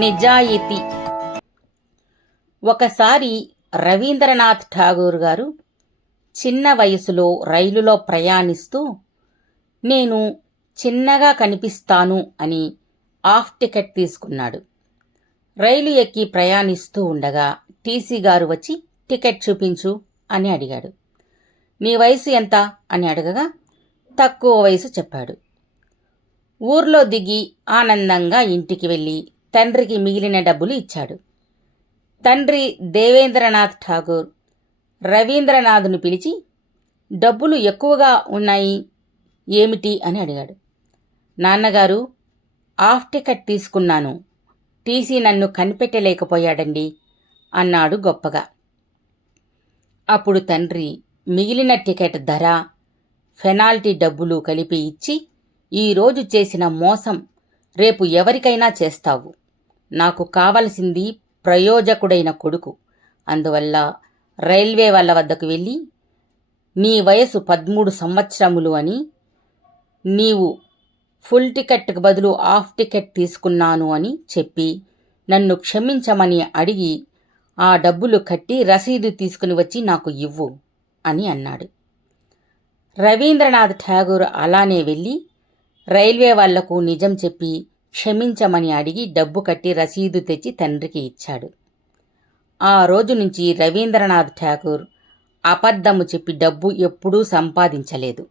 నిజాయితీ. ఒకసారి రవీంద్రనాథ్ ఠాగూర్ గారు చిన్న వయసులో రైలులో ప్రయాణిస్తూ నేను చిన్నగా కనిపిస్తాను అని హాఫ్ టికెట్ తీసుకున్నాడు. రైలు ఎక్కి ప్రయాణిస్తూ ఉండగా టీసీ గారు వచ్చి టికెట్ చూపించు అని అడిగాడు. నీ వయసు ఎంత అని అడగగా తక్కువ వయసు చెప్పాడు. ఊర్లో దిగి ఆనందంగా ఇంటికి వెళ్ళి తండ్రికి మిగిలిన డబ్బులు ఇచ్చాడు. తండ్రి దేవేంద్రనాథ్ ఠాగూర్ రవీంద్రనాథ్ను పిలిచి డబ్బులు ఎక్కువగా ఉన్నాయి ఏమిటి అని అడిగాడు. నాన్నగారు, హాఫ్ టికెట్ తీసుకున్నాను, టీసీ నన్ను కనిపెట్టలేకపోయాడండి అన్నాడు గొప్పగా. అప్పుడు తండ్రి మిగిలిన టికెట్ ధర, పెనాల్టీ డబ్బులు కలిపి ఇచ్చి, ఈరోజు చేసిన మోసం రేపు ఎవరికైనా చేస్తావు. నాకు కావలసింది ప్రయోజకుడైన కొడుకు. అందువల్ల రైల్వే వాళ్ళ వద్దకు వెళ్ళి నీ వయసు 13 సంవత్సరములు అని, నీవు ఫుల్ టికెట్కు బదులు హాఫ్ టికెట్ తీసుకున్నాను అని చెప్పి నన్ను క్షమించమని అడిగి ఆ డబ్బులు కట్టి రసీదు తీసుకుని వచ్చి నాకు ఇవ్వు అని అన్నాడు. రవీంద్రనాథ్ ఠాగూర్ అలానే వెళ్ళి రైల్వే వాళ్లకు నిజం చెప్పి క్షమించమని అడిగి డబ్బు కట్టి రసీదు తెచ్చి తండ్రికి ఇచ్చాడు. ఆ రోజు నుంచి రవీంద్రనాథ్ ఠాగూర్ అబద్ధము చెప్పి డబ్బు ఎప్పుడూ సంపాదించలేదు.